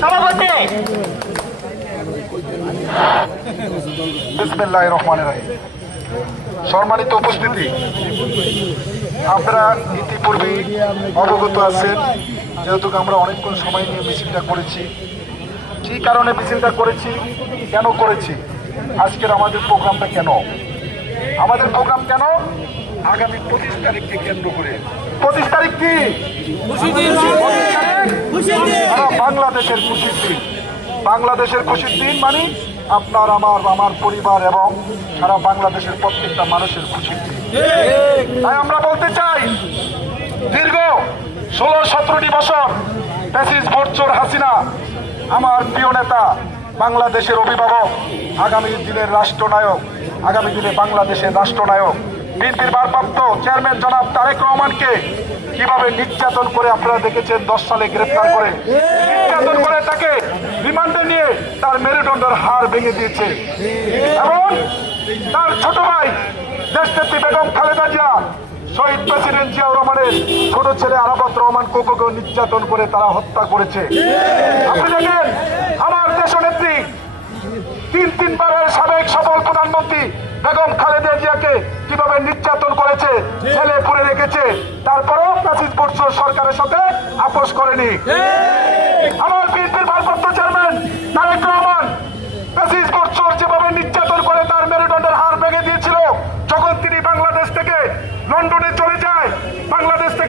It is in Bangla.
সভাপতি বিসমিল্লাহির রহমানির রহিম। সম্মানিত উপস্থিতি, আপনারা ইতিপূর্বে অবগত আছেন, যেহেতু আমরা অনেকক্ষণ সময় নিয়ে মিছিলটা করেছি। কী কারণে মিছিলটা করেছি, কেন করেছি, আজকের আমাদের প্রোগ্রামটা কেন, আমাদের প্রোগ্রাম কেন, আগামী 25 তারিখকে কেন্দ্র করে। 25 তারিখ কি? বাংলাদেশের খুশির দিন। বাংলাদেশের খুশির দিন মানে আপনার, আমার পরিবার এবং সারা বাংলাদেশের প্রত্যেকটা মানুষের খুশির দিন। তাই আমরা বলতে চাই, দীর্ঘ 16-17টি বছর ফ্যাসিস্ট ভোটচোর হাসিনা, আমার প্রিয় নেতা, বাংলাদেশের অভিভাবক, আগামী দিনের রাষ্ট্রনায়ক, আগামী দিনে বাংলাদেশের রাষ্ট্রনায়ক বিএনপির ভারপ্রাপ্ত চেয়ারম্যান জনাব তারেক রহমানকে কিভাবে নির্যাতন করে আপনারা দেখেছেন। 10 সালে গ্রেফতার করে নির্যাতন করে তাকে রিমান্ডে নিয়ে তার মেরুদণ্ডের হাড় ভেঙে দিয়েছে এবং তার ছোট ভাই দেশনেত্রী বেগম খালেদা জিয়া, শহীদ প্রেসিডেন্ট জিয়াউর রহমানের ছোট ছেলে আরাফাত রহমান কোকোকে নির্যাতন করে তারা হত্যা করেছে। আপনি দেখেন আমার দেশনেত্রী তিনবারের সাবেক সফল প্রধানমন্ত্রী বেগম খালেদা জিয়াকে কিভাবে নির্যাতন করেছে, ছেলে পুরে রেখেছে, তারপরেও ফ্যাসিস্ট ভোটচোর সরকারের সাথে আপোষ করেনি।